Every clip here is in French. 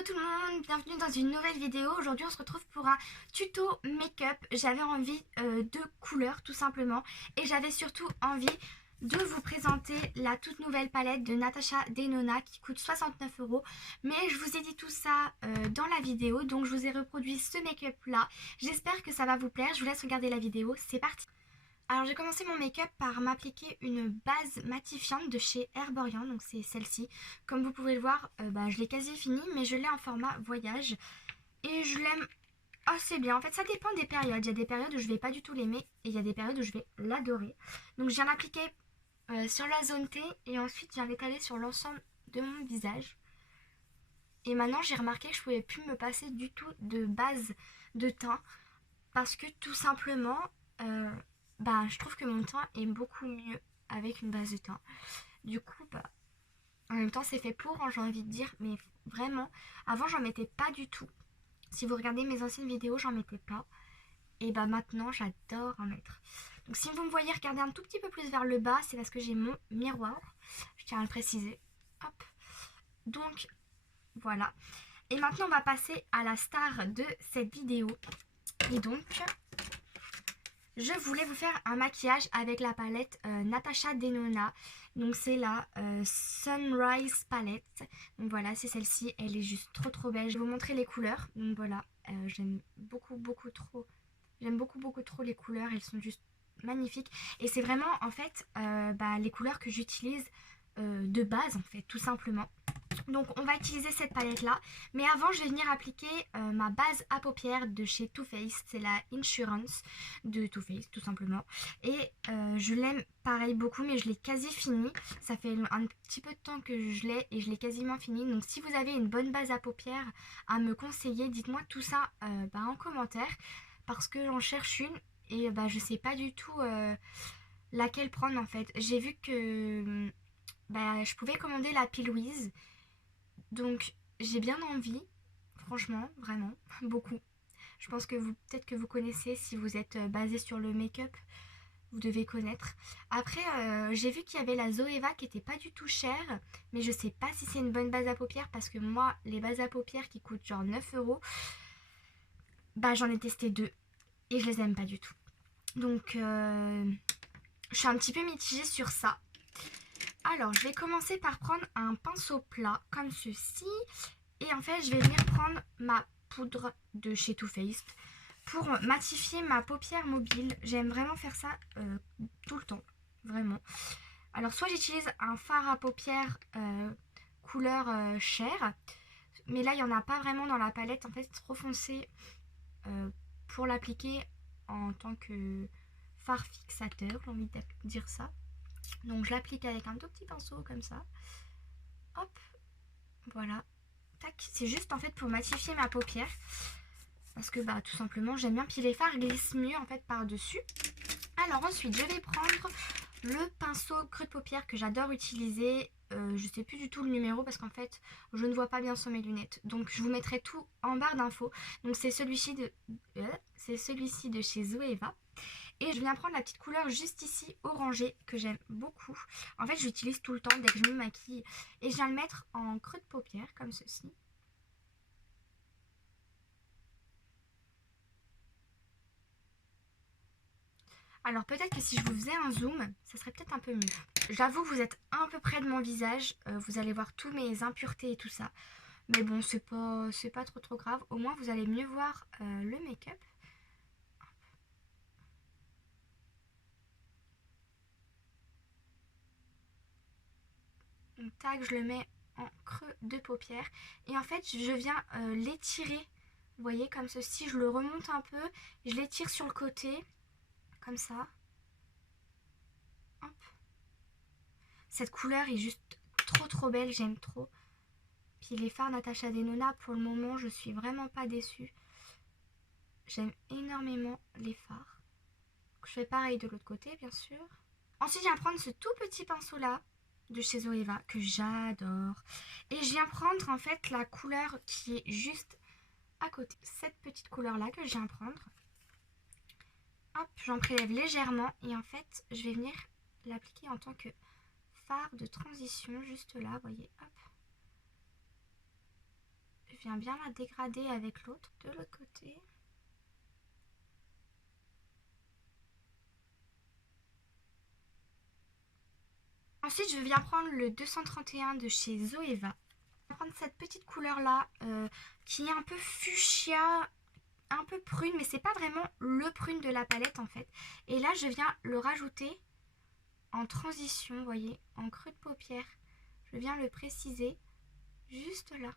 Hello tout le monde, bienvenue dans une nouvelle vidéo. Aujourd'hui on se retrouve pour un tuto make-up. J'avais envie de couleurs tout simplement et j'avais surtout envie de vous présenter la toute nouvelle palette de Natasha Denona qui coûte 69 €. Mais je vous ai dit tout ça dans la vidéo, donc je vous ai reproduit ce make-up là. J'espère que ça va vous plaire, je vous laisse regarder la vidéo, c'est parti. Alors j'ai commencé mon make-up par m'appliquer une base matifiante de chez Herborian, donc c'est celle-ci. Comme vous pouvez le voir, je l'ai quasi fini, mais je l'ai en format voyage. Et je l'aime assez bien. En fait ça dépend des périodes. Il y a des périodes où je vais pas du tout l'aimer et il y a des périodes où je vais l'adorer. Donc je viens l'appliquer sur la zone T et ensuite je viens l'étaler sur l'ensemble de mon visage. Et maintenant j'ai remarqué que je pouvais plus me passer du tout de base de teint parce que tout simplement... je trouve que mon teint est beaucoup mieux avec une base de teint. Du coup, en même temps, c'est fait pour, hein, j'ai envie de dire. Mais vraiment, avant, j'en mettais pas du tout. Si vous regardez mes anciennes vidéos, j'en mettais pas. Et maintenant, j'adore en mettre. Donc, si vous me voyez regarder un tout petit peu plus vers le bas, c'est parce que j'ai mon miroir. Je tiens à le préciser. Hop. Donc, voilà. Et maintenant, on va passer à la star de cette vidéo. Et donc... je voulais vous faire un maquillage avec la palette Natasha Denona. Donc c'est la Sunrise Palette. Donc voilà, c'est celle-ci. Elle est juste trop belle. Je vais vous montrer les couleurs. Donc voilà, j'aime beaucoup trop. J'aime beaucoup trop les couleurs. Elles sont juste magnifiques. Et c'est vraiment en fait les couleurs que j'utilise de base en fait, tout simplement. Donc on va utiliser cette palette là, mais avant je vais venir appliquer ma base à paupières de chez Too Faced, c'est la Insurance de Too Faced tout simplement. Et je l'aime pareil beaucoup, mais je l'ai quasi fini, ça fait un petit peu de temps que je l'ai et je l'ai quasiment fini. Donc si vous avez une bonne base à paupières à me conseiller, dites-moi tout ça en commentaire, parce que j'en cherche une et je sais pas du tout laquelle prendre en fait. J'ai vu que je pouvais commander la P. Louise. Donc j'ai bien envie, franchement, vraiment, beaucoup. Je pense que peut-être que vous connaissez, si vous êtes basé sur le make-up, vous devez connaître. Après, j'ai vu qu'il y avait la Zoeva qui était pas du tout chère, mais je sais pas si c'est une bonne base à paupières parce que moi, les bases à paupières qui coûtent genre 9 €, j'en ai testé deux et je les aime pas du tout. Donc, je suis un petit peu mitigée sur ça. Alors, je vais commencer par prendre un pinceau plat comme ceci. Et en fait, je vais venir prendre ma poudre de chez Too Faced pour matifier ma paupière mobile. J'aime vraiment faire ça tout le temps, vraiment. Alors, soit j'utilise un fard à paupières couleur chair. Mais là, il n'y en a pas vraiment dans la palette. En fait, c'est trop foncé pour l'appliquer en tant que fard fixateur, j'ai envie de dire ça. Donc je l'applique avec un tout petit pinceau comme ça. Hop, voilà. Tac, c'est juste en fait pour matifier ma paupière. Parce que tout simplement j'aime bien. Puis les fards glissent mieux en fait par dessus. Alors ensuite je vais prendre le pinceau creux de paupière que j'adore utiliser. Je sais plus du tout le numéro parce qu'en fait je ne vois pas bien sur mes lunettes. Donc je vous mettrai tout en barre d'infos. Donc c'est celui-ci de chez Zoeva. Et je viens prendre la petite couleur juste ici, orangée, que j'aime beaucoup. En fait, je l'utilise tout le temps dès que je me maquille. Et je viens le mettre en creux de paupière, comme ceci. Alors peut-être que si je vous faisais un zoom, ça serait peut-être un peu mieux. J'avoue que vous êtes un peu près de mon visage. Vous allez voir tous mes impuretés et tout ça. Mais bon, c'est pas trop grave. Au moins, vous allez mieux voir le make-up. Donc tac, je le mets en creux de paupière. Et en fait, je viens l'étirer. Vous voyez, comme ceci. Je le remonte un peu. Je l'étire sur le côté. Comme ça. Hop. Cette couleur est juste trop belle. J'aime trop. Puis les fards Natasha Denona, pour le moment, je suis vraiment pas déçue. J'aime énormément les fards. Je fais pareil de l'autre côté, bien sûr. Ensuite, je viens prendre ce tout petit pinceau-là de chez Zoeva que j'adore. Et je viens prendre en fait la couleur qui est juste à côté. Cette petite couleur-là que je viens prendre. Hop, j'en prélève légèrement et en fait, je vais venir l'appliquer en tant que fard de transition juste là, vous voyez, hop. je viens bien la dégrader avec l'autre de l'autre côté. Ensuite, je viens prendre le 231 de chez Zoeva. Je vais prendre cette petite couleur là qui est un peu fuchsia, un peu prune, mais c'est pas vraiment le prune de la palette en fait. Et là, je viens le rajouter en transition, vous voyez, en creux de paupière. Je viens le préciser juste là.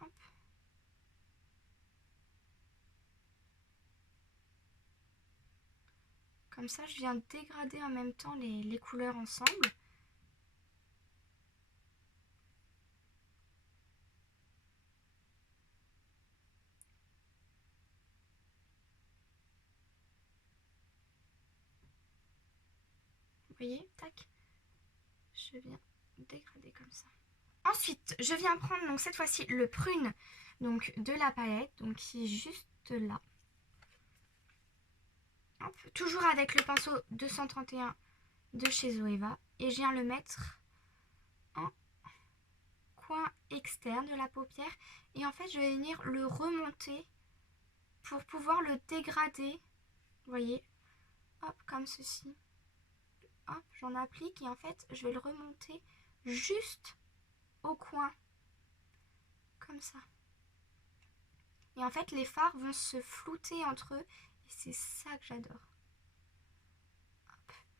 Hop. Comme ça, je viens dégrader en même temps les couleurs ensemble. Vous voyez, tac. Je viens dégrader comme ça. Ensuite, je viens prendre donc cette fois-ci le prune donc de la palette, donc qui est juste là. Hop, toujours avec le pinceau 231 de chez Zoeva, et je viens le mettre en coin externe de la paupière, et en fait je vais venir le remonter pour pouvoir le dégrader. Vous voyez, hop, comme ceci. Hop, j'en applique et en fait je vais le remonter juste au coin, comme ça. Et en fait les fards vont se flouter entre eux et c'est ça que j'adore.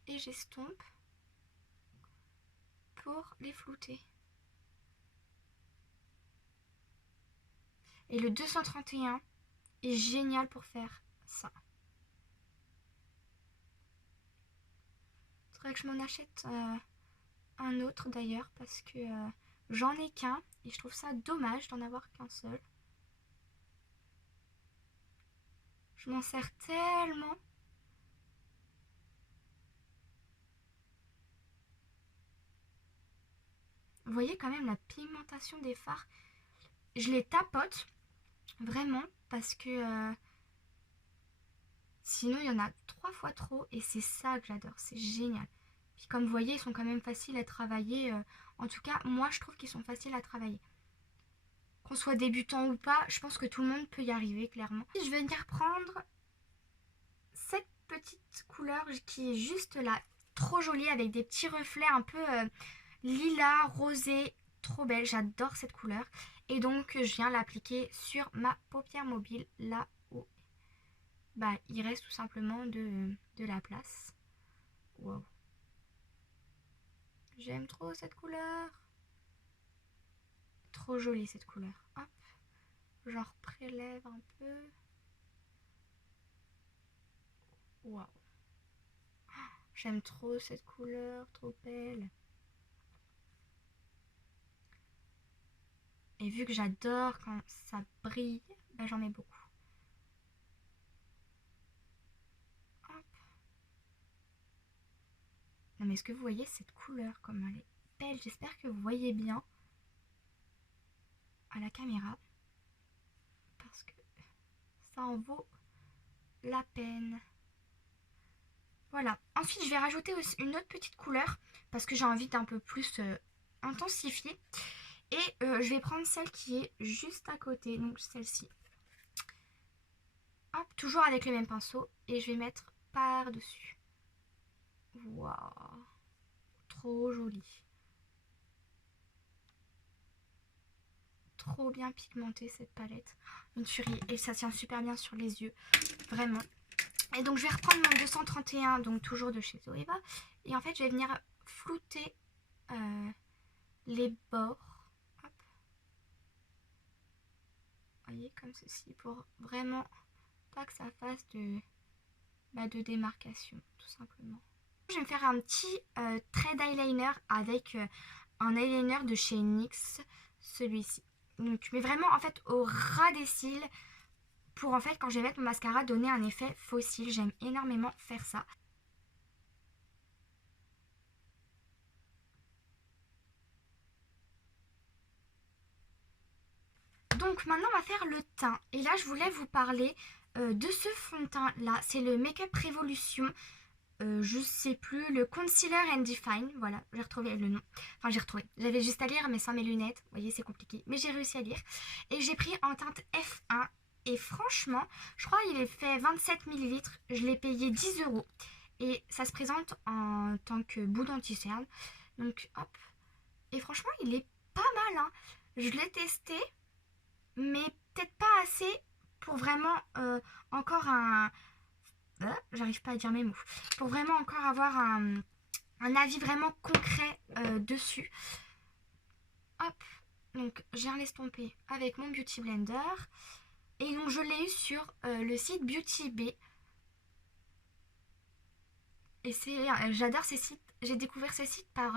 Et j'estompe pour les flouter. Et le 231 est génial pour faire ça. Il faudrait que je m'en achète un autre d'ailleurs parce que j'en ai qu'un et je trouve ça dommage d'en avoir qu'un seul. Je m'en sers tellement. Vous voyez quand même la pigmentation des fards. Je les tapote vraiment parce que sinon il y en a 3 fois trop et c'est ça que j'adore, c'est génial. Puis comme vous voyez, ils sont quand même faciles à travailler. En tout cas, moi je trouve qu'ils sont faciles à travailler. Qu'on soit débutant ou pas, je pense que tout le monde peut y arriver clairement. Et je vais venir prendre cette petite couleur qui est juste là, trop jolie avec des petits reflets un peu lilas, rosé, trop belle, j'adore cette couleur. Et donc je viens l'appliquer sur ma paupière mobile, là où bah, il reste tout simplement de la place. Wow. J'aime trop cette couleur. Trop jolie cette couleur. Hop, j'en prélève un peu. Waouh. J'aime trop cette couleur, trop belle. Et vu que j'adore quand ça brille, bah j'en mets beaucoup. Hop. Non mais est-ce que vous voyez cette couleur comme elle est belle? J'espère que vous voyez bien à la caméra. Parce que ça en vaut la peine. Voilà. Ensuite, je vais rajouter aussi une autre petite couleur parce que j'ai envie d'un peu plus intensifier. Et je vais prendre celle qui est juste à côté, donc celle-ci. Hop, toujours avec le même pinceau et je vais mettre par-dessus. Waouh, trop joli. Trop bien pigmentée cette palette. Une tuerie et ça tient super bien sur les yeux, vraiment. Et donc je vais reprendre mon 231, donc toujours de chez Zoeva. Et en fait je vais venir flouter les bords. Hop. Vous voyez, comme ceci, pour vraiment pas que ça fasse de démarcation, tout simplement. Je vais me faire un petit trait d'eyeliner avec un eyeliner de chez NYX, celui-ci. Donc mais vraiment en fait au ras des cils, pour en fait quand je vais mettre mon mascara donner un effet faux cils. J'aime énormément faire ça. Donc maintenant on va faire le teint. Et là je voulais vous parler de ce fond de teint là. C'est le Make Up Revolution je sais plus, le Concealer and Define, voilà, j'ai retrouvé le nom. Enfin, j'ai retrouvé. J'avais juste à lire, mais sans mes lunettes. Vous voyez, c'est compliqué. Mais j'ai réussi à lire. Et j'ai pris en teinte F1. Et franchement, je crois qu'il est fait 27 millilitres. Je l'ai payé 10 euros. Et ça se présente en tant que bout anti-cerne. Donc, hop. Et franchement, il est pas mal, hein. Je l'ai testé, mais peut-être pas assez pour vraiment encore un... j'arrive pas à dire mes mots. Pour vraiment encore avoir un avis vraiment concret dessus. Hop. Donc, j'ai un l'estomper avec mon Beauty Blender. Et donc, je l'ai eu sur le site Beauty Bay. Et j'adore ces sites. J'ai découvert ce site par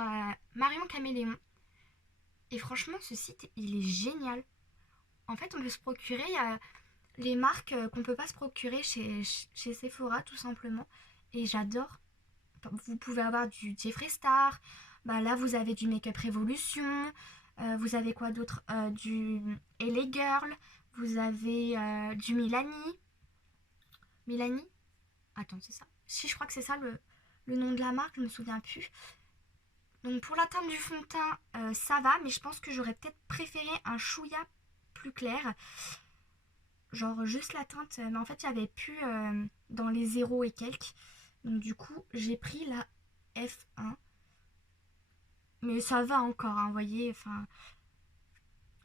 Marion Caméléon. Et franchement, ce site, il est génial. En fait, on peut se procurer les marques qu'on peut pas se procurer chez Sephora, tout simplement. Et j'adore. Vous pouvez avoir du Jeffree Star. Bah, là, vous avez du Make Up Revolution. Vous avez quoi d'autre, du LA Girl. Vous avez du Milani. Milani. Attends, c'est ça. Si, je crois que c'est ça le nom de la marque. Je me souviens plus. Donc pour la teinte du fond de teint, ça va, mais je pense que j'aurais peut-être préféré un chouïa plus clair. Genre juste la teinte, mais en fait il n'y avait plus dans les 0 et quelques. Donc du coup j'ai pris la F1. Mais ça va encore, hein, vous voyez. Enfin,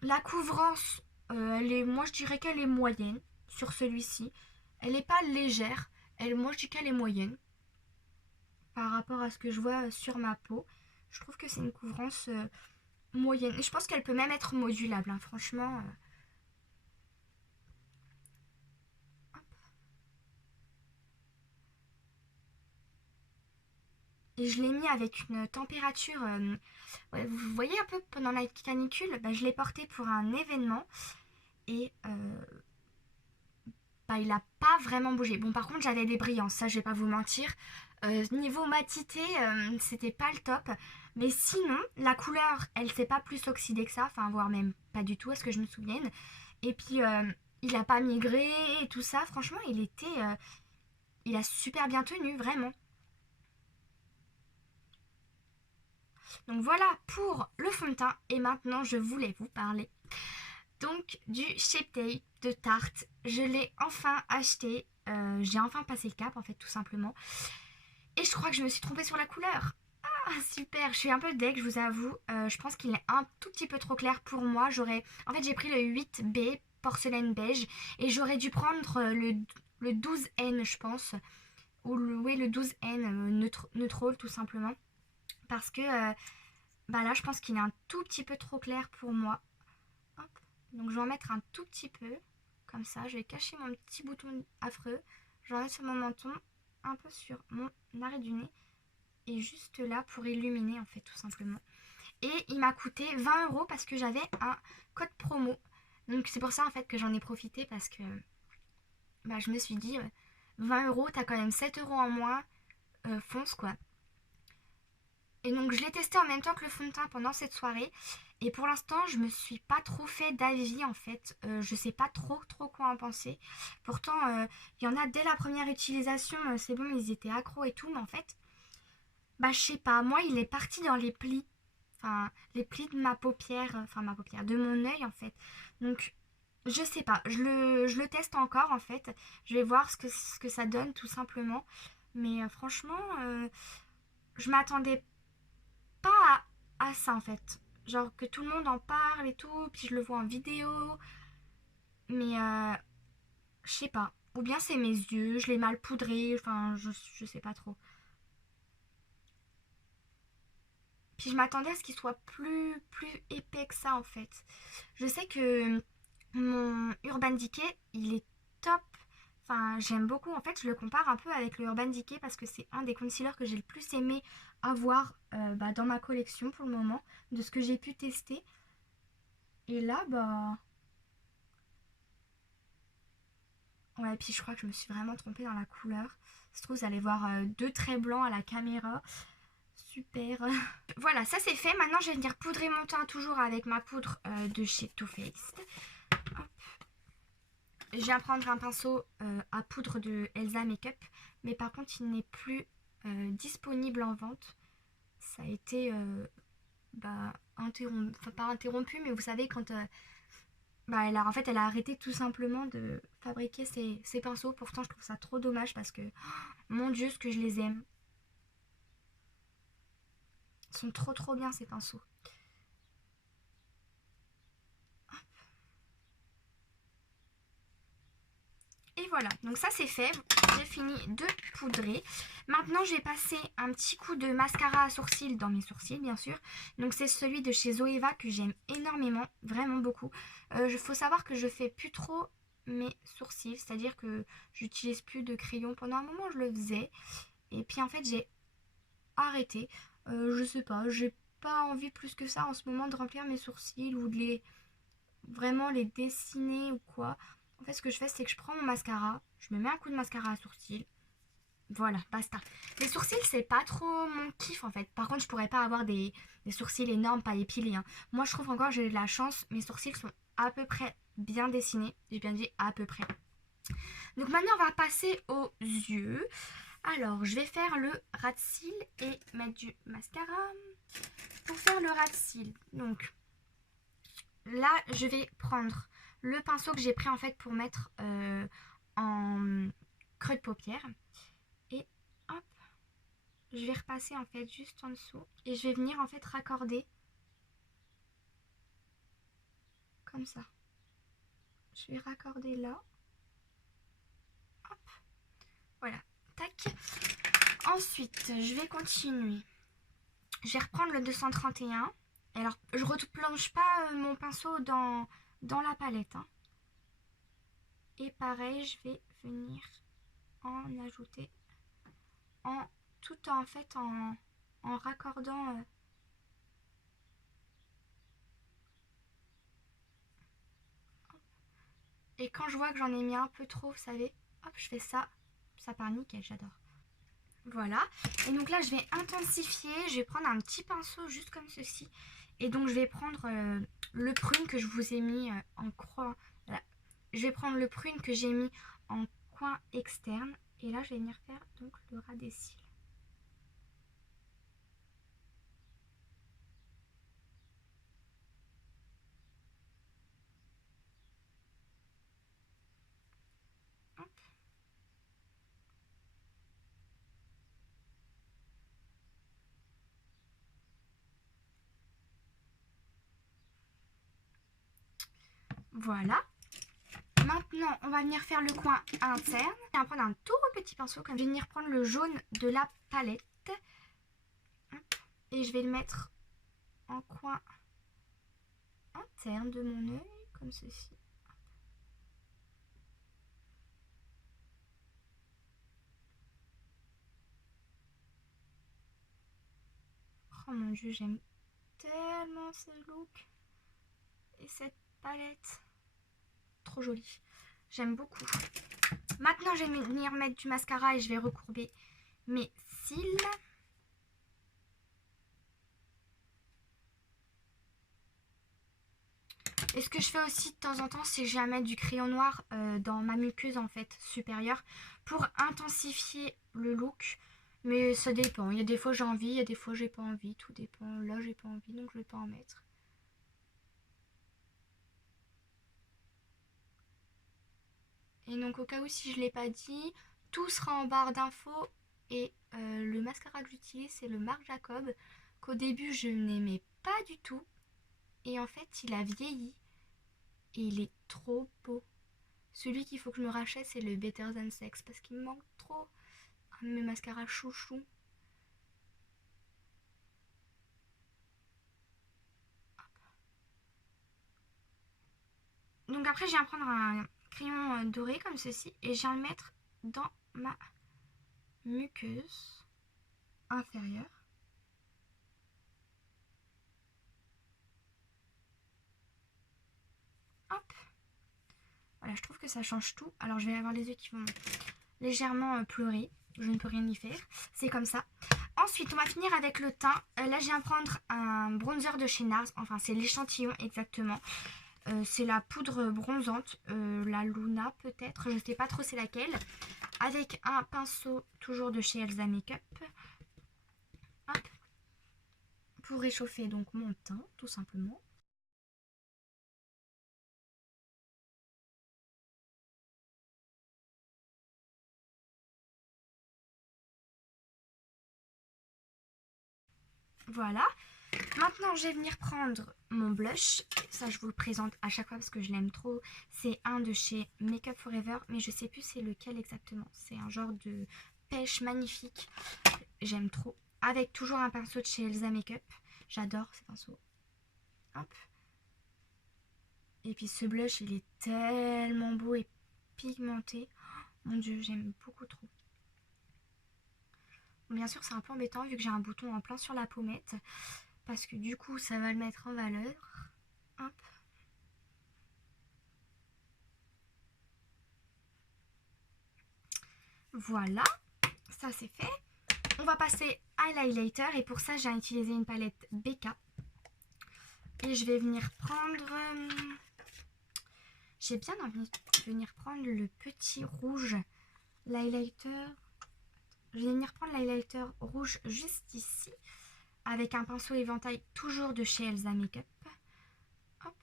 la couvrance, moi je dirais qu'elle est moyenne sur celui-ci. Elle n'est pas légère, moi je dis qu'elle est moyenne. Par rapport à ce que je vois sur ma peau. Je trouve que c'est une couvrance moyenne. Et je pense qu'elle peut même être modulable, hein, franchement. Et je l'ai mis avec une température... ouais, vous voyez un peu pendant la canicule, bah, je l'ai porté pour un événement. Et bah, il n'a pas vraiment bougé. Bon, par contre, j'avais des brillances, ça je vais pas vous mentir. Niveau matité, c'était pas le top. Mais sinon, la couleur, elle s'est pas plus oxydée que ça. Enfin, voire même pas du tout, à ce que je me souvienne. Et puis, il a pas migré et tout ça. Franchement, il a super bien tenu, vraiment. Donc voilà pour le fond de teint. Et maintenant, je voulais vous parler donc du Shape Tape de Tarte. Je l'ai enfin acheté. J'ai enfin passé le cap, en fait, tout simplement. Et je crois que je me suis trompée sur la couleur. Ah, super, je suis un peu deg, je vous avoue. Je pense qu'il est un tout petit peu trop clair pour moi. En fait, j'ai pris le 8B porcelaine beige. Et j'aurais dû prendre le 12N, je pense. Oui, le 12N, neutral, tout simplement. Parce que bah là, je pense qu'il est un tout petit peu trop clair pour moi. Hop. Donc, je vais en mettre un tout petit peu. Comme ça, je vais cacher mon petit bouton affreux. Je vais en mettre sur mon menton, un peu sur mon arrêt du nez. Et juste là pour illuminer, en fait, tout simplement. Et il m'a coûté 20 euros parce que j'avais un code promo. Donc, c'est pour ça, en fait, que j'en ai profité. Parce que bah, je me suis dit, 20 euros, t'as quand même 7 euros en moins. Fonce, quoi. Et donc je l'ai testé en même temps que le fond de teint pendant cette soirée. Et pour l'instant, je me suis pas trop fait d'avis, en fait. Je sais pas trop quoi en penser. Pourtant, il y en a dès la première utilisation, c'est bon, ils étaient accros et tout. Mais en fait, bah je sais pas, moi il est parti dans les plis. Enfin, les plis de ma paupière, de mon œil, en fait. Donc, je sais pas, je le teste encore, en fait. Je vais voir ce que ça donne, tout simplement. Mais franchement, je m'attendais pas à ça, en fait. Genre que tout le monde en parle et tout, puis je le vois en vidéo. Mais je sais pas. Ou bien c'est mes yeux, je l'ai mal poudré, enfin je sais pas trop. Puis je m'attendais à ce qu'il soit plus épais que ça, en fait. Je sais que mon Urban Decay, il est top. Enfin, j'aime beaucoup. En fait, je le compare un peu avec le Urban Decay parce que c'est un des concealers que j'ai le plus aimé avoir bah, dans ma collection pour le moment, de ce que j'ai pu tester. Et là, bah... Ouais, puis je crois que je me suis vraiment trompée dans la couleur. Ça se trouve, vous allez voir deux traits blancs à la caméra. Super. Voilà, ça c'est fait. Maintenant, je vais venir poudrer mon teint toujours avec ma poudre de chez Too Faced. Hop. Je viens prendre un pinceau à poudre de Elsa Makeup. Mais par contre, il n'est plus disponible en vente. Ça a été interrompu, enfin pas interrompu, mais vous savez quand elle a arrêté tout simplement de fabriquer ses pinceaux. Pourtant je trouve ça trop dommage parce que mon Dieu ce que je les aime. Ils sont trop bien ces pinceaux. Et voilà, donc ça c'est fait, j'ai fini de poudrer. Maintenant je vais passer un petit coup de mascara à sourcils dans mes sourcils bien sûr. Donc c'est celui de chez Zoeva que j'aime énormément, vraiment beaucoup. Faut savoir que je fais plus trop mes sourcils, c'est-à-dire que j'utilise plus de crayon. Pendant un moment je le faisais et puis en fait j'ai arrêté. Je sais pas, j'ai pas envie plus que ça en ce moment de remplir mes sourcils ou de vraiment les dessiner ou quoi. En fait, ce que je fais, c'est que je prends mon mascara, je me mets un coup de mascara à sourcils. Voilà, basta. Les sourcils, c'est pas trop mon kiff en fait. Par contre, je pourrais pas avoir des sourcils énormes, pas épilés. Hein. Moi, je trouve encore que j'ai de la chance. Mes sourcils sont à peu près bien dessinés. J'ai bien dit à peu près. Donc maintenant, on va passer aux yeux. Alors, je vais faire le ras de cils et mettre du mascara pour faire le ras de cils. Donc, là, je vais prendre le pinceau que j'ai pris en fait pour mettre en creux de paupière. Et hop, je vais repasser en fait juste en dessous. Et je vais venir en fait raccorder. Comme ça. Je vais raccorder là. Hop. Voilà. Tac. Ensuite, je vais continuer. Je vais reprendre le 231. Alors, je ne replonge pas mon pinceau dans la palette. Hein. Et pareil, je vais venir en ajouter tout en fait en raccordant et quand je vois que j'en ai mis un peu trop, vous savez, hop, je fais ça. Ça part nickel, j'adore. Voilà. Et donc là, je vais intensifier. Je vais prendre un petit pinceau juste comme ceci. Et donc, je vais prendre le prune que je vous ai mis en croix. Voilà. Je vais prendre le prune que j'ai mis en coin externe. Et là, je vais venir faire donc le ras des cils. Hop. Voilà. Maintenant, on va venir faire le coin interne. On va prendre un tout petit pinceau. Comme je vais venir prendre le jaune de la palette. Et je vais le mettre en coin interne de mon œil, comme ceci. Oh mon dieu, j'aime tellement ce look. Et cette palette. Trop jolie. J'aime beaucoup. Maintenant, je vais venir mettre du mascara et je vais recourber mes cils. Et ce que je fais aussi de temps en temps, c'est que je viens mettre du crayon noir dans ma muqueuse en fait supérieure pour intensifier le look. Mais ça dépend. Il y a des fois j'ai envie, il y a des fois j'ai pas envie. Tout dépend. Là, j'ai pas envie, donc je vais pas en mettre. Et donc au cas où si je ne l'ai pas dit, tout sera en barre d'infos. Et le mascara que j'utilise, c'est le Marc Jacob, qu'au début je n'aimais pas du tout. Et en fait, il a vieilli. Et il est trop beau. Celui qu'il faut que je me rachète, c'est le Better Than Sex. Parce qu'il me manque trop un de mes mascaras chouchou. Donc après, je viens prendre un crayon doré comme ceci. Et je viens le mettre dans ma muqueuse inférieure. Hop. Voilà, je trouve que ça change tout. Alors je vais avoir les yeux qui vont légèrement pleurer. Je ne peux rien y faire. C'est comme ça. Ensuite, on va finir avec le teint. Là, je viens prendre un bronzer de chez NARS. Enfin, c'est l'échantillon exactement. C'est la poudre bronzante. La Luna peut-être. Je ne sais pas trop c'est laquelle. avec un pinceau toujours de chez Elsa Makeup. Hop. Pour réchauffer donc mon teint, tout simplement. Voilà. Maintenant, je vais venir prendre mon blush. Ça, je vous le présente à chaque fois parce que je l'aime trop. C'est un de chez Makeup Forever, mais je sais plus c'est lequel exactement. C'est un genre de pêche magnifique. J'aime trop. Avec toujours un pinceau de chez Elsa Makeup. J'adore ces pinceaux. Hop. Et puis ce blush, il est tellement beau et pigmenté. Oh, mon dieu, j'aime beaucoup trop. Bien sûr, c'est un peu embêtant vu que j'ai un bouton en plein sur la pommette. Parce que du coup, ça va le mettre en valeur. Hop. Voilà. Ça, c'est fait. On va passer à l'highlighter. Et pour ça, j'ai utilisé une palette BK. Et je vais venir prendre... J'ai bien envie de venir prendre le petit rouge. L'highlighter... Je vais venir prendre l'highlighter rouge juste ici. Avec un pinceau éventail toujours de chez Elsa Makeup. Hop.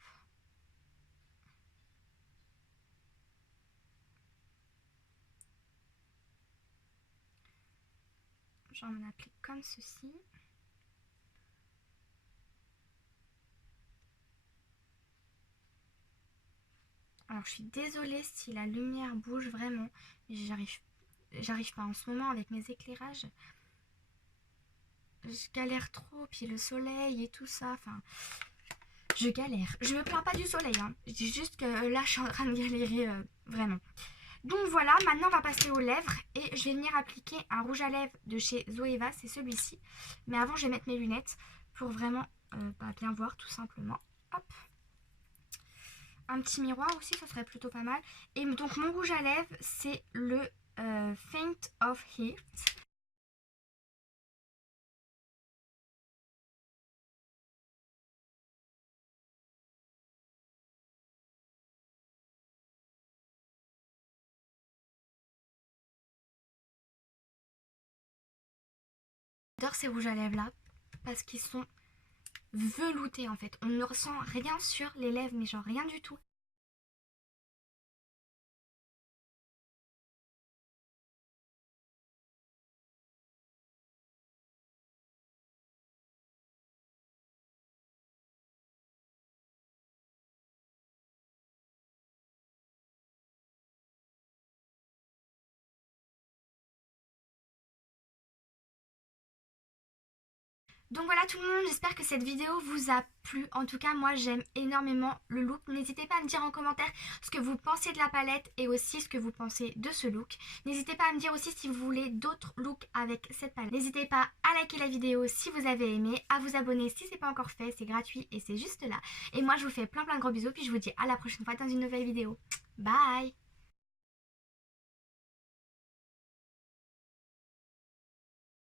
J'en applique comme ceci. Alors je suis désolée si la lumière bouge vraiment. J'arrive pas en ce moment avec mes éclairages. Je galère trop, puis le soleil et tout ça, enfin... Je galère. Je me plains pas du soleil, hein. Je dis juste que là, je suis en train de galérer vraiment. Donc voilà, maintenant on va passer aux lèvres. Et je vais venir appliquer un rouge à lèvres de chez Zoeva, c'est celui-ci. Mais avant, je vais mettre mes lunettes pour vraiment bien voir, tout simplement. Hop. Un petit miroir aussi, ça serait plutôt pas mal. Et donc mon rouge à lèvres, c'est le Faint of Heart. J'adore ces rouges à lèvres là parce qu'ils sont veloutés en fait. On ne ressent rien sur les lèvres, mais genre rien du tout. Donc voilà tout le monde, j'espère que cette vidéo vous a plu. En tout cas, moi j'aime énormément le look. N'hésitez pas à me dire en commentaire ce que vous pensez de la palette et aussi ce que vous pensez de ce look. N'hésitez pas à me dire aussi si vous voulez d'autres looks avec cette palette. N'hésitez pas à liker la vidéo si vous avez aimé, à vous abonner si c'est pas encore fait, c'est gratuit et c'est juste là. Et moi je vous fais plein de gros bisous, puis je vous dis à la prochaine fois dans une nouvelle vidéo. Bye!